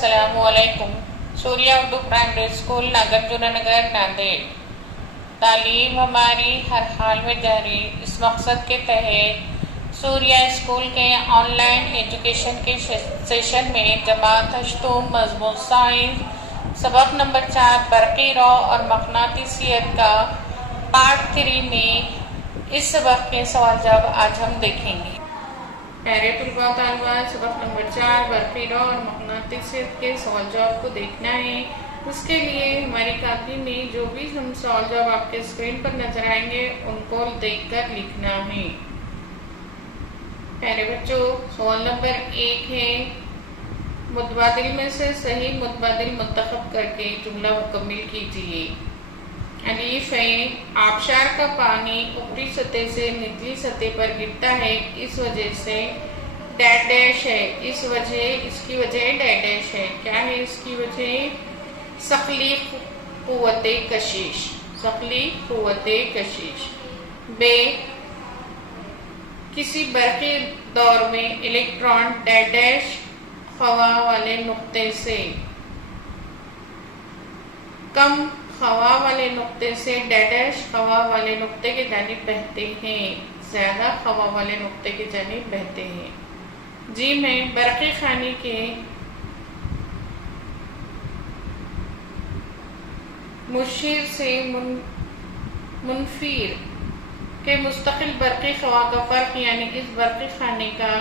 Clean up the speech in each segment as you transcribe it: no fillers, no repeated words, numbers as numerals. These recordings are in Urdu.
السلام علیکم۔ سوریہ اردو پرائمری اسکول ناگرجنا نگر ناندیڑ۔ تعلیم ہماری ہر حال میں جاری، اس مقصد کے تحت سوریہ اسکول کے آن لائن ایجوکیشن کے سیشن میں جماعت ہشتم مضمون سائنس سبق نمبر 4 برقی رو اور مقناطیسیت کا پارٹ 3 میں اس سبق کے سوال جواب آج ہم دیکھیں گے۔ پیارے طلباء طالبات، سبق نمبر 4 برقی رو اور مقناطیسیت کے سوال جواب کو دیکھنا ہے۔ اس کے لیے ہماری کاپی میں جو بھی ہم سوال جواب آپ کے اسکرین پر نظر آئیں گے ان کو دیکھ کر لکھنا ہے۔ پیارے بچوں، سوال نمبر 1 ہے، متبادل میں سے صحیح متبادل منتخب کر کے جملہ مکمل کیجیے۔ الف ہے، آبشار کا پانی اوپری سطح سے نچلی سطح پر گرتا ہے، اس وجہ سے ڈیش ڈیش ہے، اس کی وجہ ڈیش ڈیش ہے۔ کیا ہے اس کی وجہ؟ ثقلی قوت کشش، ثقلی قوت کشش۔ ب، کسی برقی دور میں الیکٹران ڈیش ڈیش خواہ والے نقطے سے کم خواہ والے نقطے سے ڈیش ڈیش خواہ والے نقطے کی جانب بہتے ہیں، زیادہ خواہ والے نقطے کی جانب بہتے ہیں۔ جی میں برقی خانے کے مشیر سے منفیر کے مستقل برقی خواہ کا فرق، یعنی اس برقی خانے کا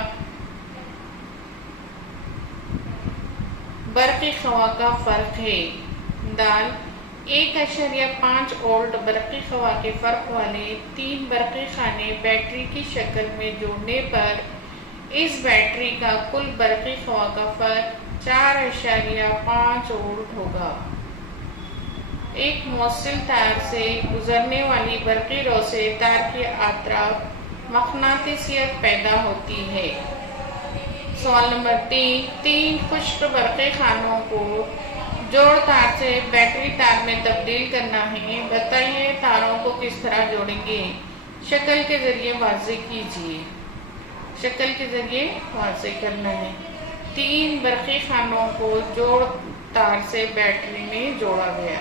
برقی خواہ کا فرق ہے۔ دال، 1.5 وولٹ برقی خواہ کے فرق والے 3 برقی خانے بیٹری کی شکل میں جوڑنے پر اس بیٹری کا کل برقی خواہ کا فرق 4.5 وولٹ ہوگا۔ ایک موصل تار سے گزرنے والی برقی رو سے تار کے اطراف مقناطیسیت پیدا ہوتی ہے۔ سوال نمبر 3 خشک برقی خانوں کو جوڑ تار سے بیٹری تار میں تبدیل کرنا ہے، بتائیے تاروں کو کس طرح جوڑیں گے؟ شکل کے ذریعے واضح کیجیے، شکل کے ذریعے واضح کرنا ہے۔ 3 برقی خانوں کو جوڑ تار سے بیٹری میں جوڑا گیا۔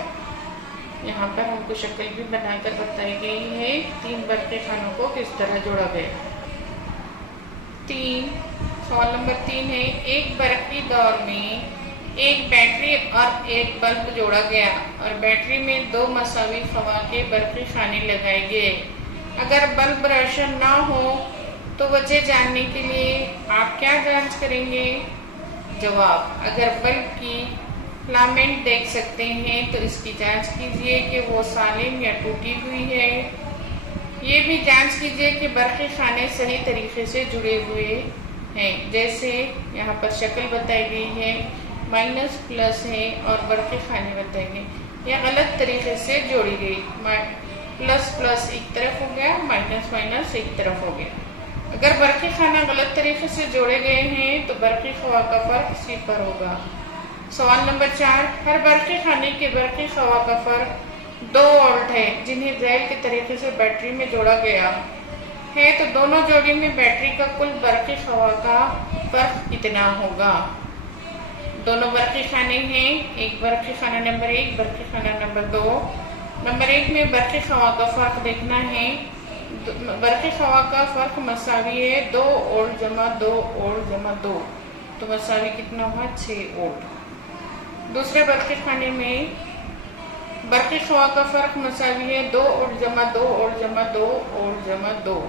یہاں پر ہم کو شکل بھی بنا کر بتائی گئی ہے 3 برقی خانوں کو کس طرح جوڑا گیا۔ سوال نمبر 3 ہے، ایک برقی دور میں ایک بیٹری اور ایک بلب جوڑا گیا اور بیٹری میں 2 مساوی خواہ کے برقی خانے لگائے گئے۔ اگر بلب روشن نہ ہو تو وجہ جاننے کے لیے آپ کیا جانچ کریں گے؟ جواب، اگر بلب کی فلامنٹ دیکھ سکتے ہیں تو اس کی جانچ کیجیے کہ وہ سالم یا ٹوٹی ہوئی ہے۔ یہ بھی جانچ کیجیے کہ برقی خانے صحیح طریقے سے جڑے ہوئے ہیں، جیسے یہاں پر شکل بتائی گئی ہے، مائنس پلس ہے اور برقی خانے بتائے گئے، یہ غلط طریقے سے جوڑی گئی، پلس پلس ایک طرف ہو گیا، مائنس مائنس ایک طرف ہو گیا۔ اگر برقی خانہ غلط طریقے سے جوڑے گئے ہیں تو برقی خواہ کا فرق 0 ہوگا۔ سوال نمبر 4، ہر برقی خانے کے برقی خواہ کا فرق 2 وولٹ ہے، جنہیں ذیل کے طریقے سے بیٹری میں جوڑا گیا ہے، تو دونوں جوڑی میں بیٹری کا کل برقی خواہ کا فرق کتنا ہوگا؟ دونوں برقی خانے ہیں، ایک برقی خانہ نمبر 1، برقی خانہ نمبر 2۔ نمبر 1 میں برقی خواہ کا فرق دیکھنا ہے، برقی خواہ کا فرق مساوی ہے 2 وولٹ جمع 2 وولٹ جمع 2، تو مساوی کتنا ہوا؟ 6 وولٹ۔ دوسرے برقی خانے میں برقی خواہ کا فرق مساوی ہے 2 وولٹ جمع 2 وولٹ جمع 2 وولٹ جمع 2،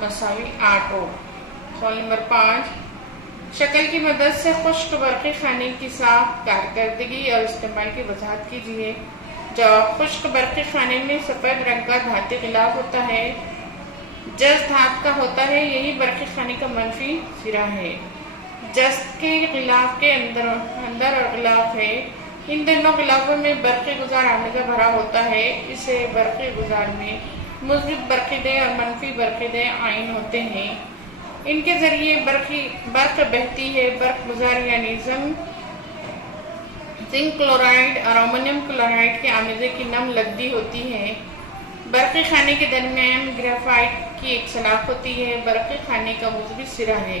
مساوی 8 وولٹ۔ سوال نمبر 5، شکل کی مدد سے خشک برقی خانے کی صاف کارکردگی اور استعمال کی وضاحت کیجیے۔ جواب، خشک برقی خانے میں سفید رنگ کا دھاتی غلاف ہوتا ہے، جست دھات کا ہوتا ہے، یہی برقی خانے کا منفی سرا ہے۔ جست کے غلاف کے اندر اور غلاف ہے، ان دونوں غلافوں میں برقی گزار آمیزہ بھرا ہوتا ہے، اسے برقی گزار میں مثبت برقی دے اور منفی برقی دے عائن ہوتے ہیں، ان کے ذریعے برق بہتی ہے۔ برق گزار یعنی زنک کلورائڈ اور امونیم کلورائڈ کے آمیزے کی نم لگدی ہوتی ہے۔ برقی خانے کے درمیان گریفائٹ کی ایک سلاخ ہوتی ہے، برقی خانے کا مثبت سرا ہے۔